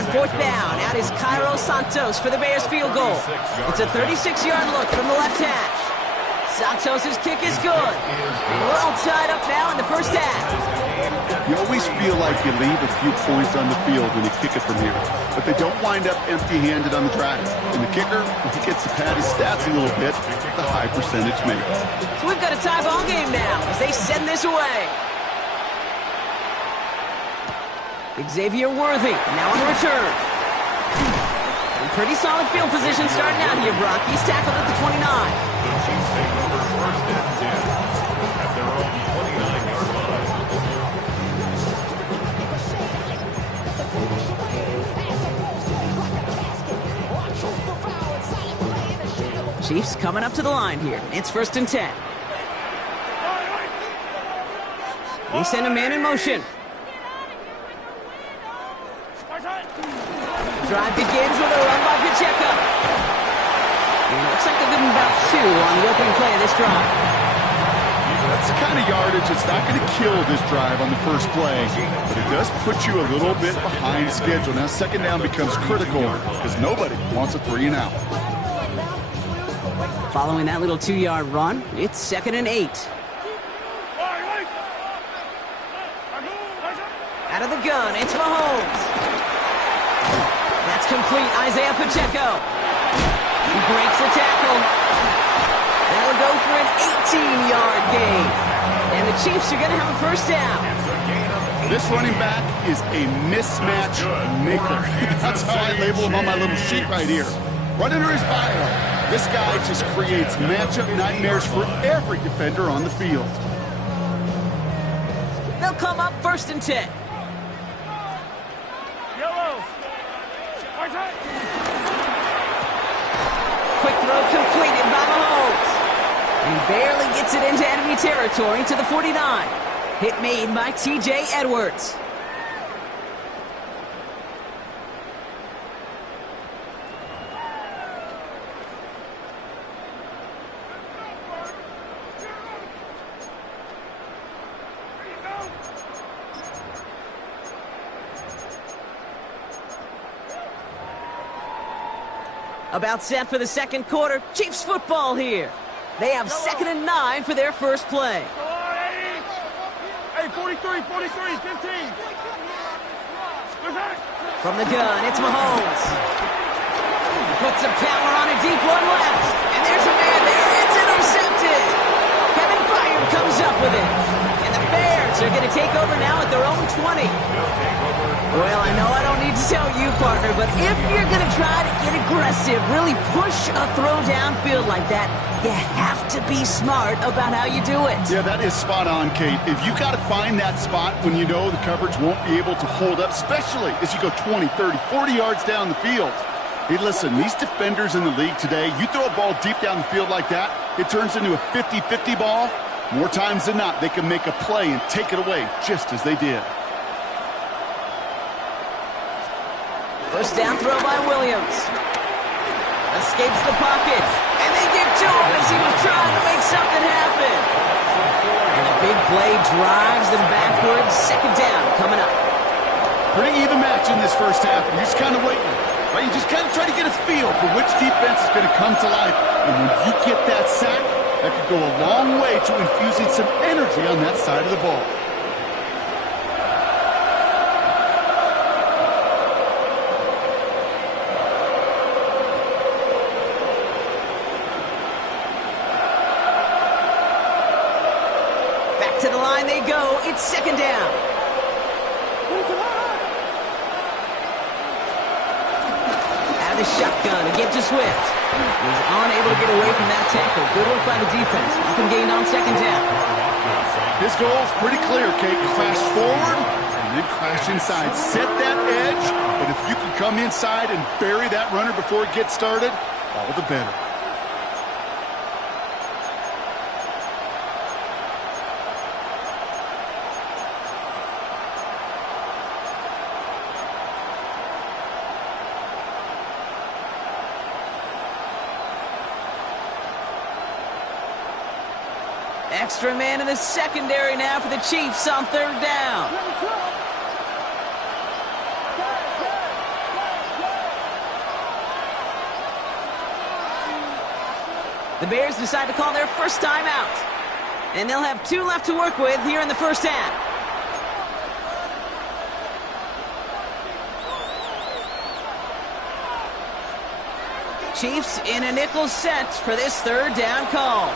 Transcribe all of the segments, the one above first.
On fourth down, out is Cairo Santos for the Bears field goal. It's a 36-yard look from the left hash. Santos' kick is good. And we're all tied up now in the first half. You always feel like you leave a few points on the field when you kick it from here, but they don't wind up empty-handed on the drive. And the kicker, he gets to pad his stats a little bit, the high percentage make. So we've got a tie ball game now as they send this away. Xavier Worthy now on the return. In pretty solid field position starting out here, Brock. He's tackled at the 29. The Chiefs take over first and 10 at their own 29-yard line. Chiefs coming up to the line here. It's first and 10. They send a man in motion. Drive begins with a run by Pacheco. And it looks like they're giving about 2 on the opening play of this drive. That's the kind of yardage that's not going to kill this drive on the first play, but it does put you a little bit behind schedule. Now second down becomes critical because nobody wants a 3 and out. Following that little 2-yard run, it's second and 8. Out of the gun, it's Mahomes. That's complete, Isaiah Pacheco. He breaks the tackle. That'll go for an 18-yard gain. And the Chiefs are going to have a first down. This running back is a mismatch maker. That's how I label him on my little sheet right here. Right under his bio, this guy just creates matchup nightmares for every defender on the field. They'll come up first and 10. Quick throw completed by Mahomes. He barely gets it into enemy territory to the 49. Hit made by T.J. Edwards. About set for the second quarter. Chiefs football here. They have second and 9 for their first play. Hey, 43, 15. From the gun, it's Mahomes. Puts some power on a deep one left. And there's a man there. It's intercepted. Kevin Byard comes up with it. And the Bears are going to take over now at their own 20. Well, I know I don't need to tell you, partner, but if you're going to try to get aggressive, really push a throw downfield like that, you have to be smart about how you do it. Yeah, that is spot on, Kate. If you got to find that spot when you know the coverage won't be able to hold up, especially as you go 20, 30, 40 yards down the field. Hey, listen, these defenders in the league today, you throw a ball deep down the field like that, it turns into a 50-50 ball. More times than not, they can make a play and take it away just as they did. First down throw by Williams. Escapes the pocket. And they get to him as he was trying to make something happen. And a big play drives them backwards. Second down coming up. Pretty even match in this first half. You're just kind of waiting. Right? You just kind of try to get a feel for which defense is going to come to life. And when you get that sack, that could go a long way to infusing some energy on that side of the ball. To the line they go. It's second down. Out of the shotgun again to Swift. He's unable to get away from that tackle. Good work by the defense. Nothing gained on second down. His goal is pretty clear, Kate. Crash forward and then crash inside. Set that edge, but if you can come inside and bury that runner before it gets started, all the better. Extra man in the secondary now for the Chiefs on third down. The Bears decide to call their first time out. And they'll have 2 left to work with here in the first half. Chiefs in a nickel set for this 3rd down call.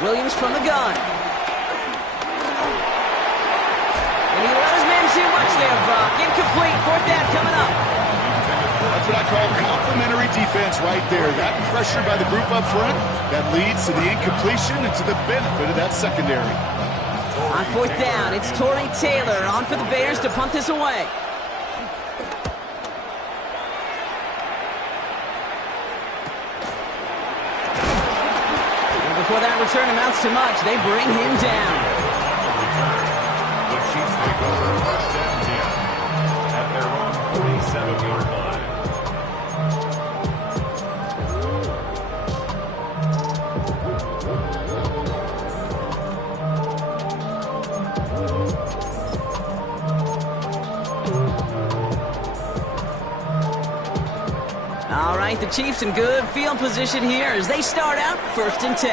Williams from the gun. And he let his men too much there, Brock. Incomplete. 4th down coming up. That's what I call complimentary defense right there. That pressure by the group up front, that leads to the incompletion and to the benefit of that secondary. On 4th down, it's Torrey Taylor on for the Bears to punt this away. Before that return amounts to much, they bring him down. The Chiefs take over 1st and 10 at their own 47-yard line. All right, the Chiefs in good field position here as they start out 1st and 10.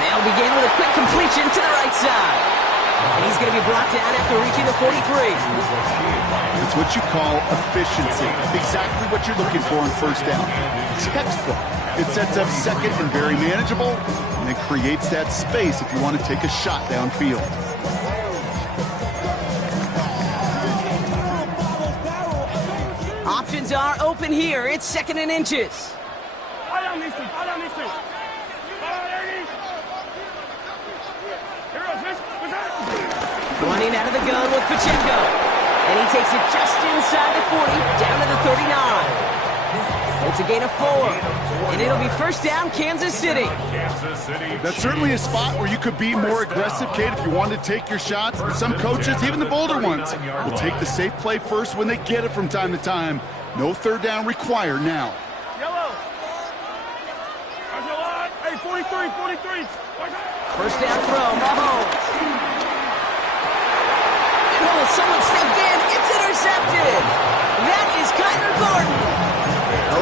They'll begin with a quick completion to the right side. And he's going to be brought down after reaching the 43. It's what you call efficiency. Exactly what you're looking for on 1st down. Textbook. It sets up 2nd and very manageable, and it creates that space if you want to take a shot downfield. Options are open here. It's 2nd and inches. Running out of the gun with Pacheco. And he takes it just inside the 40, down to the 39. It's a gain of 4. And it'll be 1st down, Kansas City. That's certainly a spot where you could be more aggressive, Kate, if you wanted to take your shots. But some coaches, even the bolder ones, will take the safe play first when they get it from time to time. No 3rd down required now. Yellow. Hey, 43. 1st down throw, Mahomes. Oh, someone stepped in. It's intercepted. That is Kyler Gordon.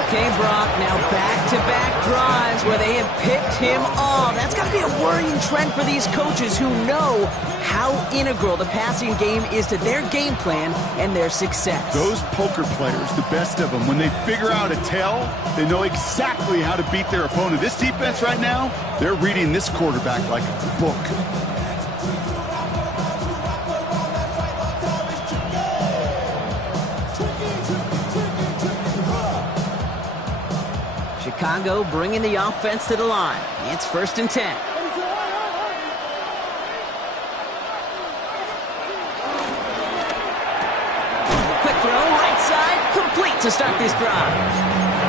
Okay, Brock, now back-to-back drives where they have picked him off. That's got to be a worrying trend for these coaches who know how integral the passing game is to their game plan and their success. Those poker players, the best of them, when they figure out a tell, they know exactly how to beat their opponent. This defense right now, they're reading this quarterback like a book. Chicago bringing the offense to the line. It's 1st and 10. Quick throw, right side, complete to start this drive.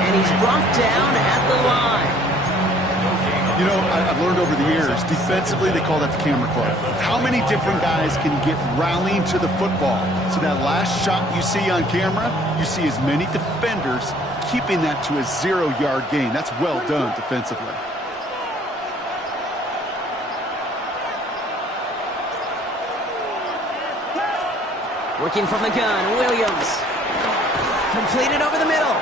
And he's brought down at the line. You know, I've learned over the years, defensively, they call that the camera club. How many different guys can get rallying to the football? So that last shot you see on camera, you see as many defenders keeping that to a 0-yard gain. That's well done defensively. Working from the gun, Williams. Completed over the middle.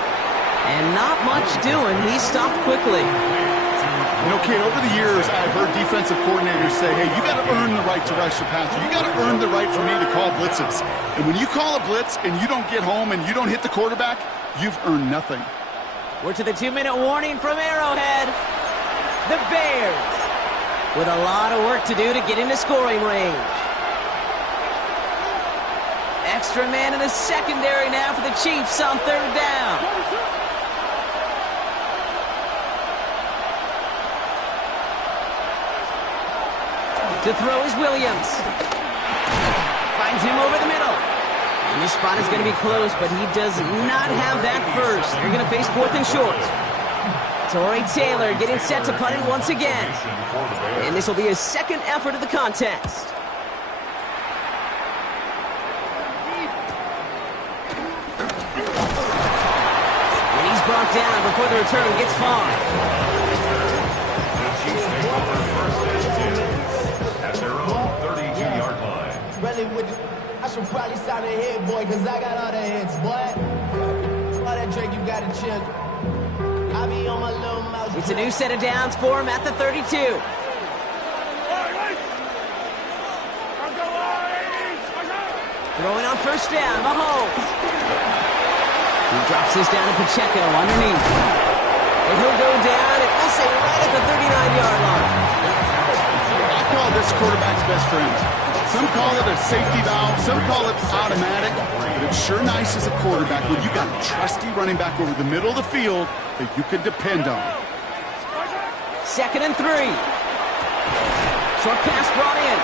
And not much doing. He stopped quickly. You know, Kate, over the years, I've heard defensive coordinators say, hey, you got to earn the right to rush the passer. You got to earn the right for me to call blitzes. And when you call a blitz and you don't get home and you don't hit the quarterback, you've earned nothing. We're to the 2-minute warning from Arrowhead. The Bears with a lot of work to do to get into scoring range. Extra man in the secondary now for the Chiefs on 3rd down. To throw is Williams. Finds him over the middle. And this spot is going to be close, but he does not have that first. They're going to face 4th and short. Torrey Taylor getting set to punt it once again. And this will be his 2nd effort of the contest. brought down before the return gets far. The Chiefs take over first and 10 at their own 32-yard line. Really with I should probably sign a hit, boy, because I got all the hits, boy. All that drink, you got to chill. I be on my little mouse. It's a new set of downs for him at the 32. Throwing on first down, Mahomes. He drops this down to Pacheco underneath. And he'll go down, and we'll say right at the 39-yard line. I call this quarterback's best friend. Some call it a safety valve, some call it automatic, but it's sure nice as a quarterback when you got a trusty running back over the middle of the field that you can depend on. 2nd and 3. Short pass brought in.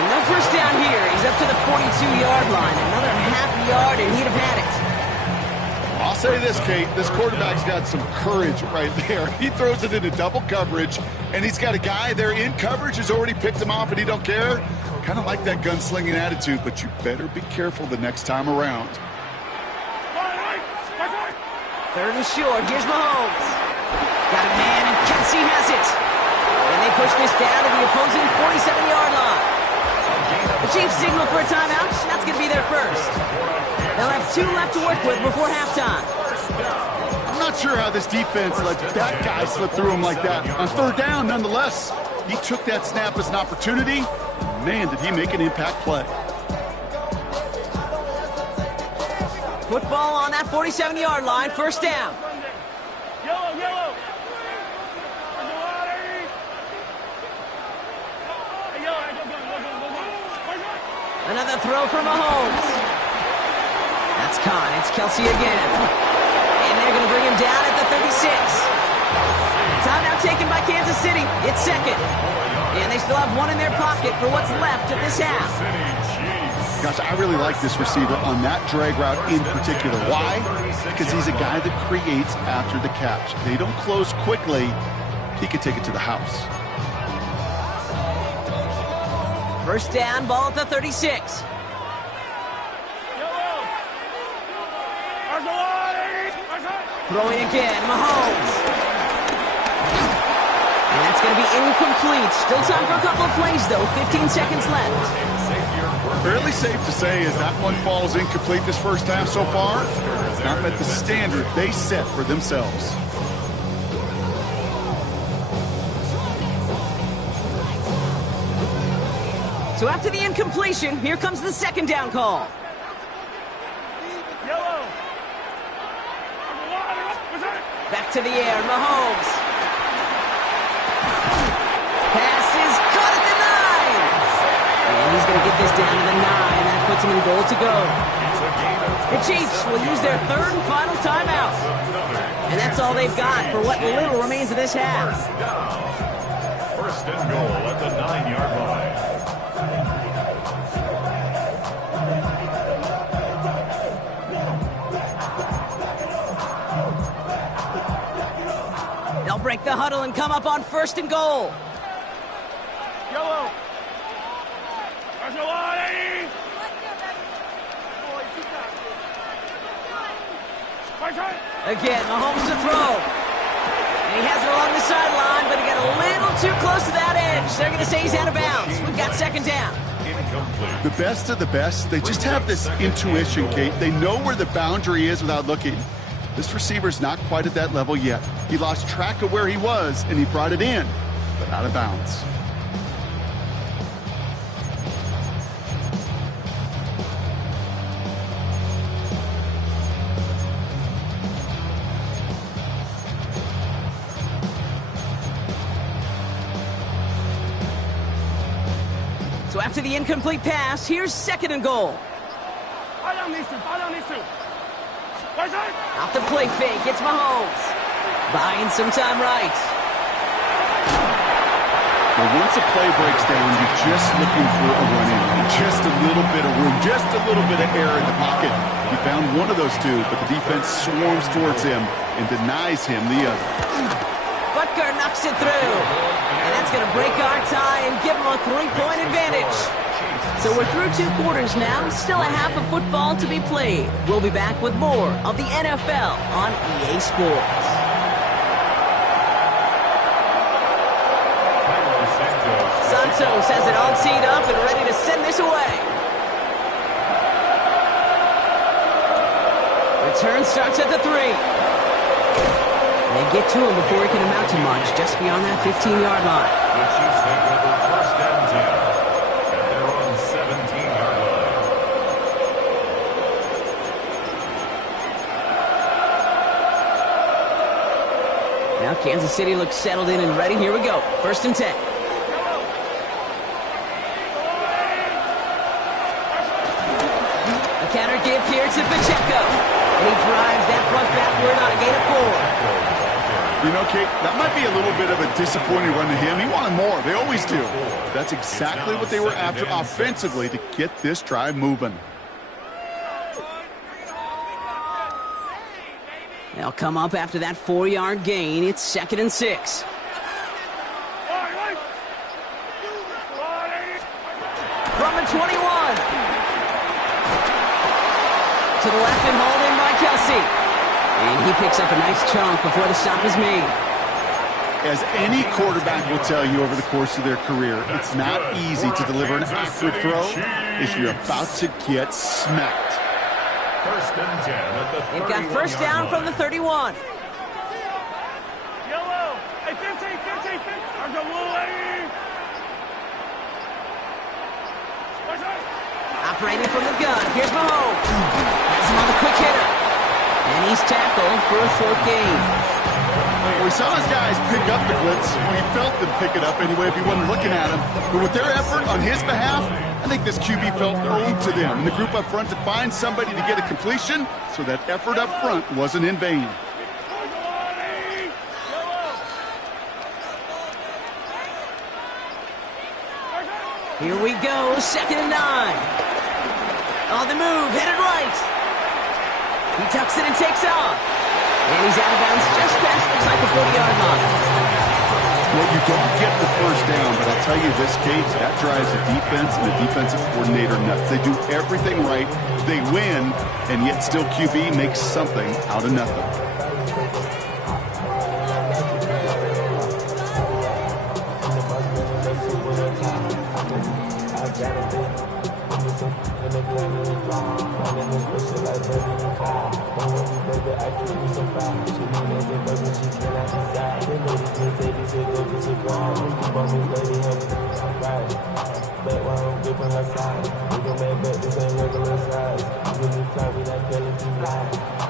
And no first down here. He's up to the 42-yard line. Another half yard, and he'd have had it. I'll say this, Kate. This quarterback's got some courage right there. He throws it into double coverage, and he's got a guy there in coverage who's already picked him off, and he don't care. Kind of like that gunslinging attitude, but you better be careful the next time around. 3rd and short. Here's Mahomes. Got a man, and Kelsey has it. And they push this down to the opposing 47-yard line. The Chiefs signal for a timeout. That's going to be their first. They'll have 2 left to work with before halftime. I'm not sure how this defense let that guy slip through him like that. On 3rd down, nonetheless, he took that snap as an opportunity. Man, did he make an impact play. Football on that 47-yard line. First down. Yellow, yellow. Another throw from Mahomes. That's Khan. It's Kelsey again. And they're going to bring him down at the 36. Timeout taken by Kansas City. It's 2nd. And they still have 1 in their pocket for what's left of this half. Gosh, I really like this receiver on that drag route in particular. Why? Because he's a guy that creates after the catch. They don't close quickly. He could take it to the house. First down, ball at the 36. Throwing again, Mahomes. And that's going to be incomplete. Still time for a couple of plays, though. 15 seconds left. Fairly safe to say as that one falls incomplete this first half so far. It's not met the standard they set for themselves. So after the incompletion, here comes the 2nd down call. Yellow. Back to the air, Mahomes. Pass is caught at the 9. And he's going to get this down to the 9. That puts him in goal to go. The Chiefs will use their 3rd and final timeout. And that's all they've got for what little remains of this half. First and goal at the 9-yard line. They'll break the huddle and come up on 1st and goal. Yellow. Again, Mahomes to throw. And he has it along the sideline, but he got a little too close to that edge. They're going to say he's out of bounds. We've got 2nd down. Incomplete. The best of the best, they just have this intuition, Kate. They know where the boundary is without looking. This receiver's not quite at that level yet. He lost track of where he was, and he brought it in, but out of bounds. So after the incomplete pass, here's 2nd and goal. Off the play fake, it's Mahomes. Buying some time right. Well, once a play breaks down, you're just looking for a run-in. Just a little bit of room, just a little bit of air in the pocket. He found one of those 2, but the defense swarms towards him and denies him the other. Butker knocks it through. And that's going to break our tie and give him a 3-point advantage. So we're through 2 quarters now, still a half of football to be played. We'll be back with more of the NFL on EA Sports. Santos has it all teed up and ready to send this away. Return starts at the 3. They get to him before he can amount to much, just beyond that 15-yard line. The Chiefs take over first down 10 at their own 17-yard line. Now Kansas City looks settled in and ready. Here we go. First and 10. A counter give here to Pacheco. And he drives that front backward on a gain of 4. You know, Kate, that might be a little bit of a disappointing run to him. He wanted more. They always do. That's exactly what they were after offensively to get this drive moving. They'll come up after that 4-yard gain. It's 2nd and 6. From the 21. To the left and hauled in by Kelsey. And he picks up a nice chunk before the stop is made. As any quarterback will tell you over the course of their career, it's not easy to deliver an accurate throw if you're about to get smacked. First and 10 at the 31-yard line. They've got first down from the 31. Yellow. Hey, 15, 15, 15. I'm the blue lady. Operating from the gun. Here's Mahomes. Has him on the quick hitter. And he's tackled for a 4th gain. We saw his guys pick up the blitz. We felt them pick it up anyway if he wasn't looking at him. But with their effort on his behalf, I think this QB felt owed to them. And the group up front to find somebody to get a completion, so that effort up front wasn't in vain. Here we go, 2nd and 9. On the move, headed right. He tucks it and takes off. And he's out of bounds just past, looks like the 40-yard line. Well, you don't get the first down, but I'll tell you this, Kate, that drives the defense and the defensive coordinator nuts. They do everything right, they win, and yet still QB makes something out of nothing.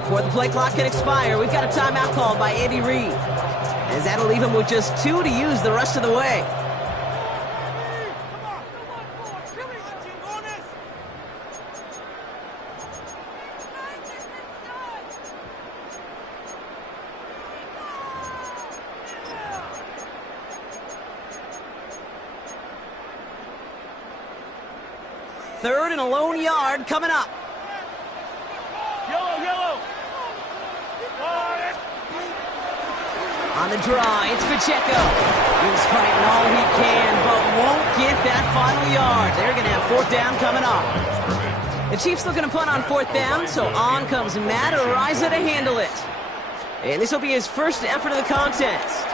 Before the play clock can expire, we've got a timeout called by Andy Reid, as that'll leave him with just 2 to use the rest of the way. Third and a lone yard coming up. Yellow. On the draw, it's Pacheco. He's fighting all he can, but won't get that final yard. They're going to have 4th down coming up. The Chiefs looking to punt on 4th down, so on comes Matt Ariza to handle it. And this will be his first effort of the contest.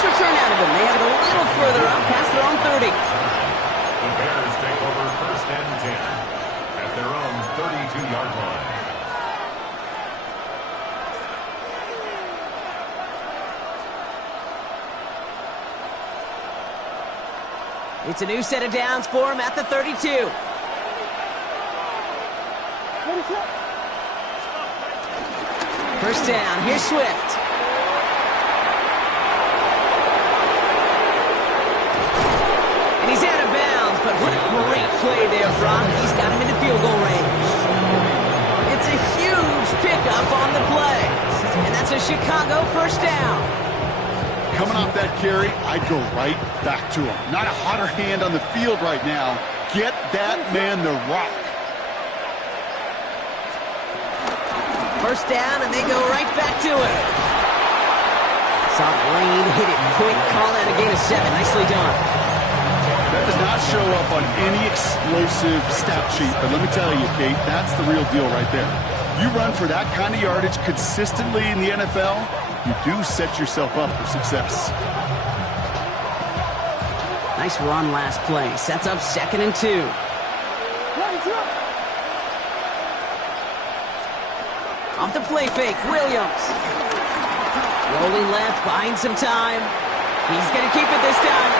Return out of him. They have it a little further up past their own 30. The Bears take over first and 10 at their own 32-yard line. It's a new set of downs for him at the 32. First down. Here's Swift. He's out of bounds, but what a great play there, Brock. He's got him into field goal range. It's a huge pickup on the play. And that's a Chicago first down. Coming off that carry, I'd go right back to him. Not a hotter hand on the field right now. Get that man the rock. First down, and they go right back to it. Saw the lane, hit it quick, call that a gain of 7. Nicely done. That does not show up on any explosive stat sheet, but let me tell you, Kate, that's the real deal right there. You run for that kind of yardage consistently in the NFL, you do set yourself up for success. Nice run last play. Sets up 2nd and 2. Off the play fake, Williams. Rolling left, buying some time. He's going to keep it this time.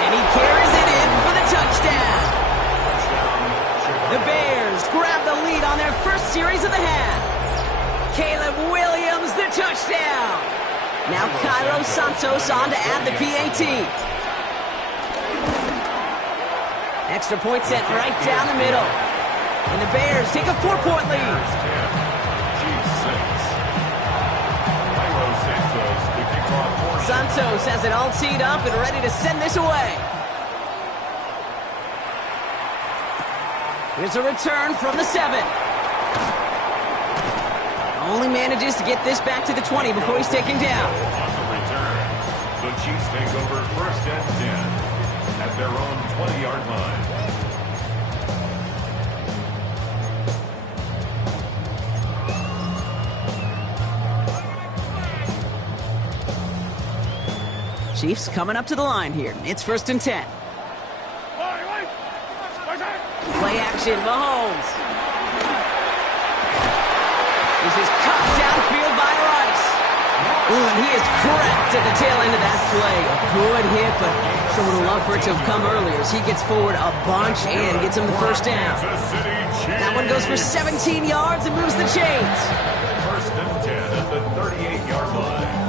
And he carries it in for the touchdown. The Bears grab the lead on their first series of the half. Caleb Williams, the touchdown. Now Cairo Santos on to add the PAT. Extra point sent right down the middle. And the Bears take a 4-point lead. Santos has it all teed up and ready to send this away. Here's a return from the 7. Only manages to get this back to the 20 before he's taken down. On the return, the Chiefs take over 1st and 10 at their own 20-yard line. Chiefs coming up to the line here. It's 1st and 10. Play action, Mahomes. This is cut downfield by Rice. Ooh, and he is cracked at the tail end of that play. A good hit, but sure would have loved for it to have come earlier as he gets forward a bunch and gets him the 1st down. That one goes for 17 yards and moves the chains. 1st and 10 at the 38-yard line.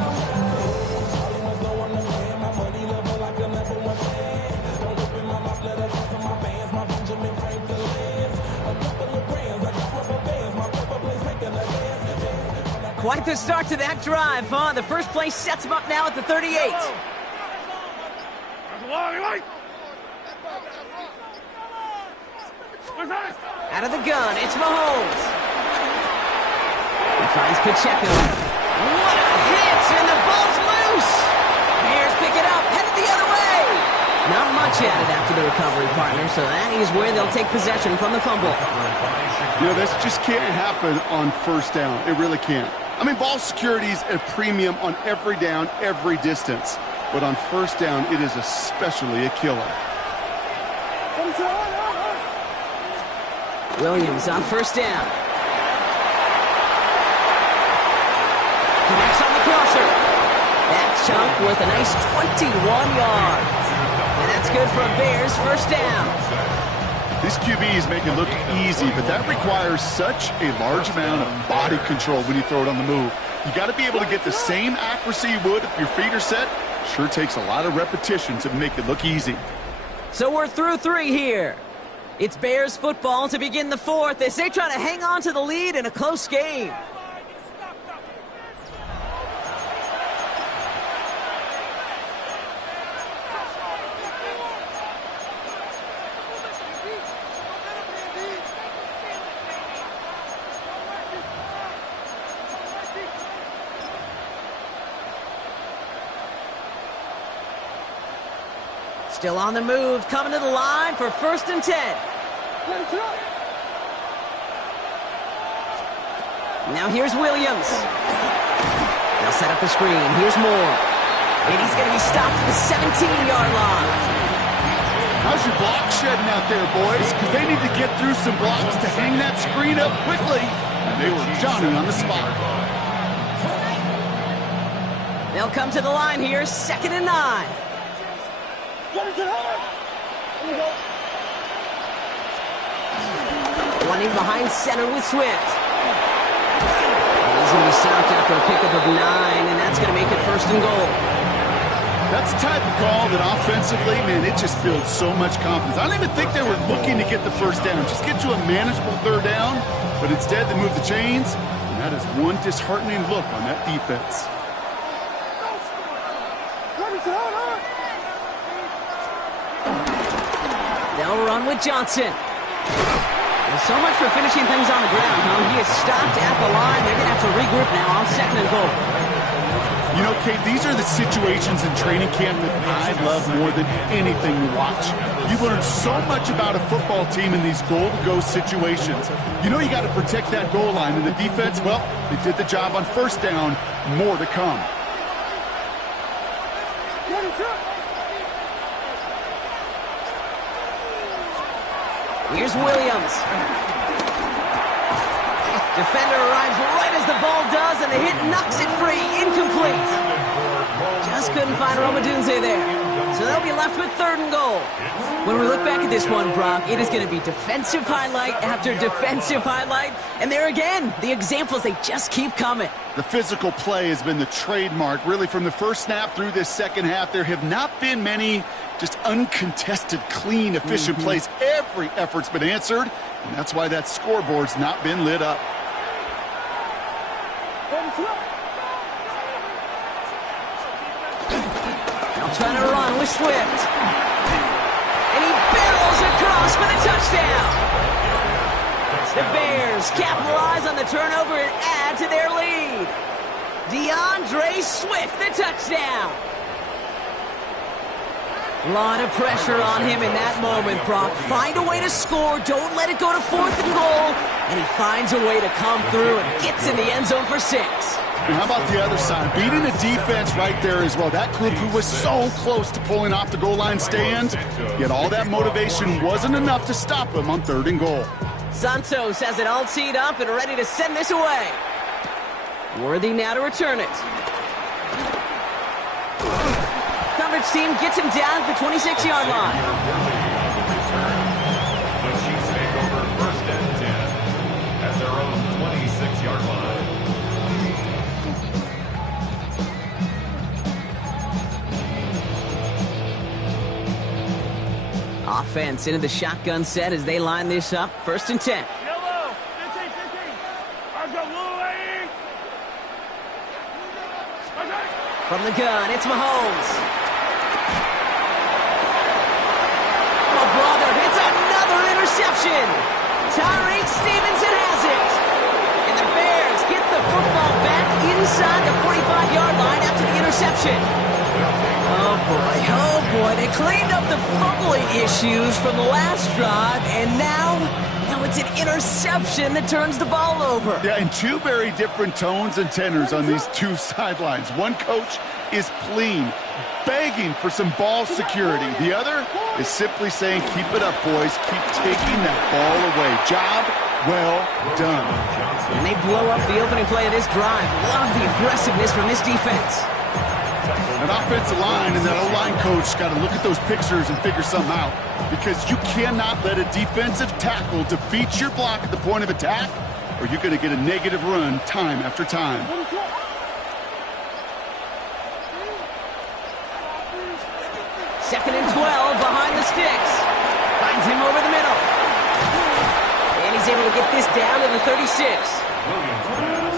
Quite the start to that drive, huh? The first play sets him up now at the 38. Out of the gun, it's Mahomes. He finds Pacheco. What a hit, and the ball's loose. Bears pick it up, headed the other way. Not much added after the recovery, partner, so that is where they'll take possession from the fumble. You know, this just can't happen on 1st down. It really can't. I mean, ball security is a premium on every down, every distance. But on 1st down, it is especially a killer. Williams on 1st down. Connects on the crosser. That chunk with a nice 21 yards. And that's good for a Bears 1st down. These QBs make it look easy, but that requires such a large amount of body control when you throw it on the move. You got to be able to get the same accuracy you would if your feet are set. Sure takes a lot of repetition to make it look easy. So we're through 3 here. It's Bears football to begin the 4th as they try to hang on to the lead in a close game. Still on the move, coming to the line for 1st and 10. Now here's Williams. They'll set up the screen. Here's Moore. And he's going to be stopped at the 17-yard line. How's your block shedding out there, boys? Because they need to get through some blocks to hang that screen up quickly. And they were Johnny on the spot. They'll come to the line here, 2nd and 9. Running behind center with Swift. And he's going to be stopped after a pickup of 9, and that's going to make it 1st and goal. That's the type of call that offensively, man, it just builds so much confidence. I don't even think they were looking to get the 1st down, just get to a manageable 3rd down, but instead they move the chains, and that is one disheartening look on that defense. They'll run with Johnson. Well, so much for finishing things on the ground, huh? He is stopped at the line. They're going to have to regroup now on 2nd and goal. You know, Kate, these are the situations in training camp that I love more than anything to watch. You learn so much about a football team in these goal-to-go situations. You know you got to protect that goal line, and the defense, well, they did the job on 1st down. More to come. Here's Williams. Defender arrives right as the ball does, and the hit knocks it free. Incomplete. Just couldn't find Romadunze there. So they'll be left with 3rd and goal. When we look back at this one, Brock, it is going to be defensive highlight after defensive highlight. And there again, the examples, they just keep coming. The physical play has been the trademark, really, from the first snap through this second half. There have not been many just uncontested, clean, efficient plays. Every effort's been answered, and that's why that scoreboard's not been lit up. Now trying to run with Swift. And he barrels across for the touchdown. The Bears capitalize on the turnover and add to their lead. DeAndre Swift, the touchdown. A lot of pressure on him in that moment, Brock. Find a way to score. Don't let it go to 4th and goal. And he finds a way to come through and gets in the end zone for 6. And how about the other side? Beating the defense right there as well. That group who was so close to pulling off the goal line stand, yet all that motivation wasn't enough to stop him on 3rd and goal. Santos has it all teed up and ready to send this away. Worthy now to return it. Coverage team gets him down at the 26-yard line. The Chiefs take over 1st and 10 at their own 26-yard line. Offense into the shotgun set as they line this up. 1st and 10. Yellow, 15, 15. I've got blue lane. From the gun, it's Mahomes. Oh, brother, it's another interception. Tyreek Stevenson has it. And the Bears get the football back inside the 45-yard line after the interception. Oh, boy, they cleaned up the fumbling issues from the last drive, and now it's an interception that turns the ball over. Yeah, and two very different tones and tenors on these two sidelines. One coach is pleading, begging for some ball security. The other is simply saying, keep it up, boys. Keep taking that ball away. Job well done. And they blow up the opening play of this drive. Love the aggressiveness from this defense. An offensive line and that O-line coach got to look at those pictures and figure something out, because you cannot let a defensive tackle defeat your block at the point of attack, or you're going to get a negative run time after time. Second and 12 behind the sticks. Finds him over the middle. And he's able to get this down to the 36.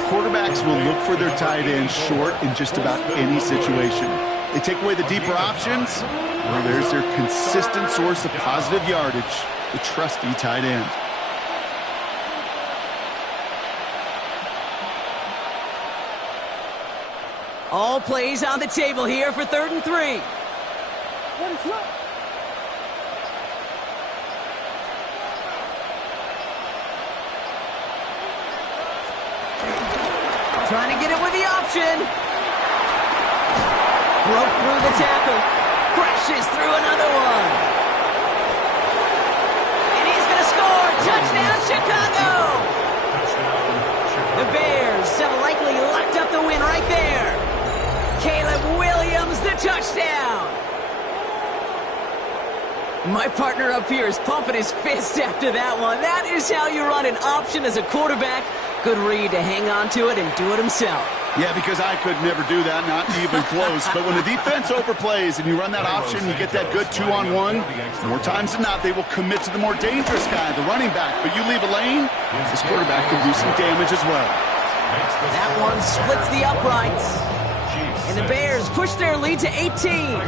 Quarterbacks will look for their tight end short in just about any situation. They take away the deeper options, well, there's their consistent source of positive yardage, the trusty tight end. All plays on the table here for 3rd and 3. Trying to get it with the option. Broke through the tackle. Crashes through another one. And he's going to score. Touchdown, Chicago. The Bears have likely locked up the win right there. Caleb Williams, the touchdown. My partner up here is pumping his fist after that one. That is how you run an option as a quarterback. Good read to hang on to it and do it himself. Yeah, because I could never do that, not even close. But when the defense overplays and you run that option, you get that good 2-on-1, more times than not, they will commit to the more dangerous guy, the running back. But you leave a lane, this quarterback can do some damage as well. That one splits the uprights. And the Bears push their lead to 18.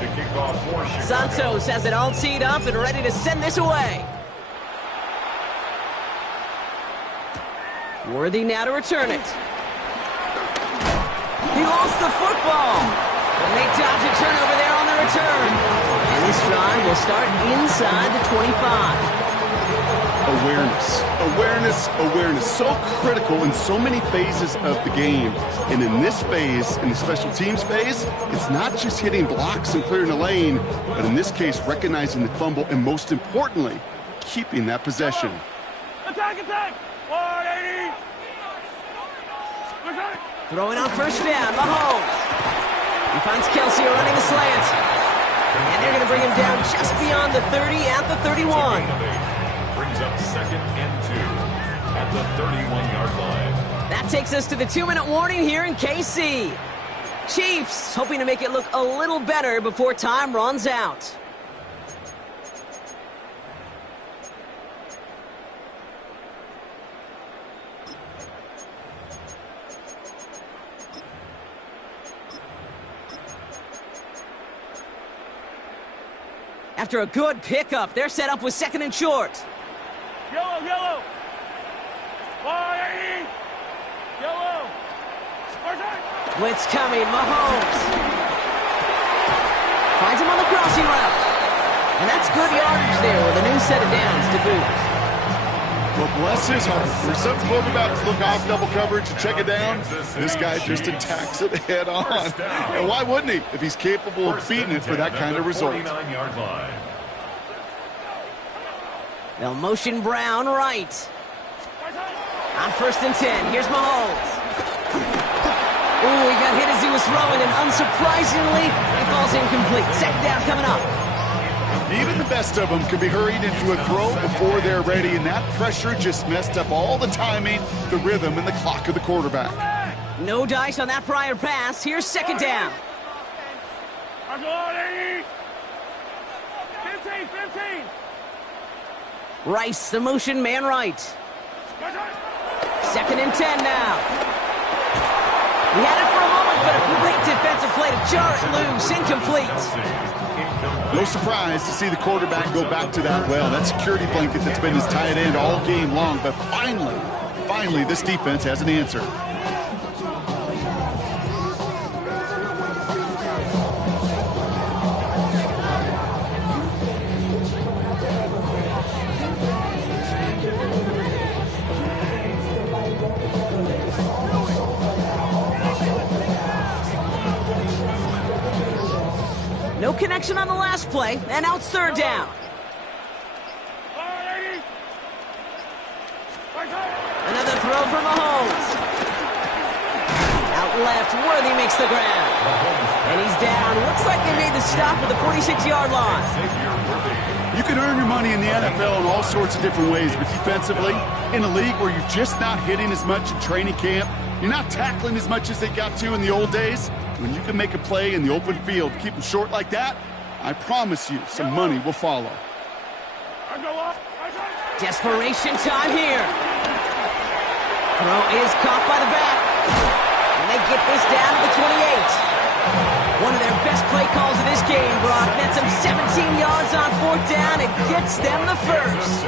to kick off for Chicago. Santos has it all teed up and ready to send this away. Worthy now to return it. He lost the football. And they dodge a turnover there on the return. And this drive will start inside the 25. Awareness. So critical in so many phases of the game. And in this phase, in the special teams phase, it's not just hitting blocks and clearing the lane, but in this case, recognizing the fumble and most importantly, keeping that possession. Attack! 180! Throwing on first down, Mahomes. He finds Kelsey running the slant. And they're going to bring him down just beyond the 30 at the 31. Brings up 2nd and 2 at the 31-yard line. That takes us to the 2-minute warning here in KC. Chiefs hoping to make it look a little better before time runs out. After a good pickup, they're set up with 2nd and short. Yellow! 180! Yellow! Blitz coming, Mahomes. Finds him on the crossing route. And that's good yardage there with a new set of downs to boot. Well, bless his heart. There's some quarterbacks look off double coverage and check it down. This guy just attacks it head on. And why wouldn't he if he's capable of beating it for that kind of result? 49-yard line. They'll motion Brown right. On 1st and 10, here's Mahomes. Ooh, he got hit as he was throwing, and unsurprisingly, he falls incomplete. 2nd down coming up. Even the best of them can be hurried into a throw before they're ready, and that pressure just messed up all the timing, the rhythm, and the clock of the quarterback. No dice on that prior pass. Here's 2nd down. 15! Rice, the motion man right. 2nd and 10 now. He had it for a moment, but a great defensive play to jar it loose. Incomplete. No surprise to see the quarterback go back to that well. That security blanket that's been his tight end all game long. But finally, this defense has an answer. No connection on the last play, and now it's 3rd down. Another throw for Mahomes. Out left, Worthy makes the grab. And he's down. Looks like they made the stop at the 46-yard line. You can earn your money in the NFL in all sorts of different ways, but defensively, in a league where you're just not hitting as much in training camp, you're not tackling as much as they got to in the old days, when you can make a play in the open field, keep them short like that, I promise you some money will follow. Desperation time here. Throw is caught by the back. And they get this down to the 28. One of their best play calls of this game, Brock. Nets them 17 yards on 4th down. It gets them the first.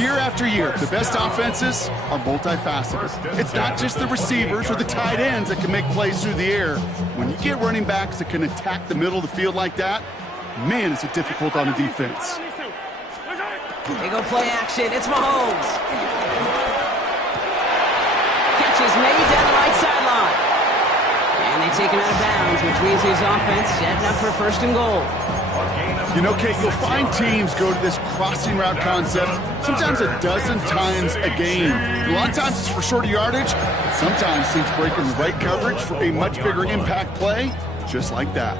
Year after year, the best offenses are multifaceted. It's not just the receivers or the tight ends that can make plays through the air. When you get running backs that can attack the middle of the field like that, man, is it difficult on a defense. They go play action. It's Mahomes. Catch is made down the right sideline. And they take him out of bounds, which means his offense setting up for 1st and goal. You know, Kate, you'll find teams go to this crossing route concept sometimes a dozen times a game. A lot of times it's for shorter yardage, but sometimes teams break in the right coverage for a much bigger impact play, just like that.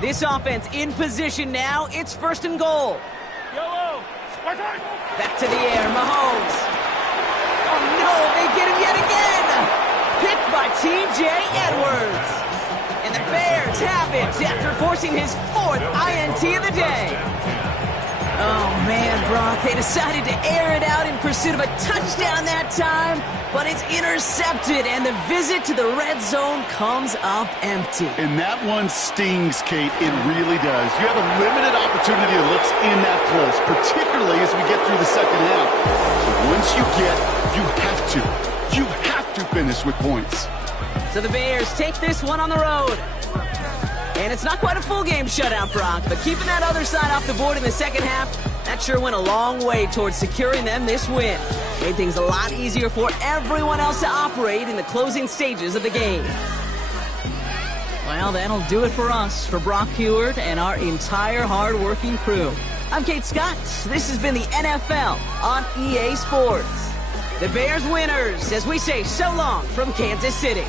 This offense in position now. It's 1st and goal. Yellow! Back to the air, Mahomes. Oh no, they get him yet again! Picked by T.J. Edwards. And the Bears have it after forcing his 4th INT of the day. Oh, man, Brock, they decided to air it out in pursuit of a touchdown that time, but it's intercepted, and the visit to the red zone comes up empty. And that one stings, Kate. It really does. You have a limited opportunity to look in that close, particularly as we get through the second half. So once you have to finish with points. So the Bears take this one on the road. And it's not quite a full game shutout, Brock, but keeping that other side off the board in the second half, that sure went a long way towards securing them this win. Made things a lot easier for everyone else to operate in the closing stages of the game. Well, that'll do it for us, for Brock Heward and our entire hard-working crew. I'm Kate Scott. This has been the NFL on EA Sports. The Bears winners, as we say so long from Kansas City.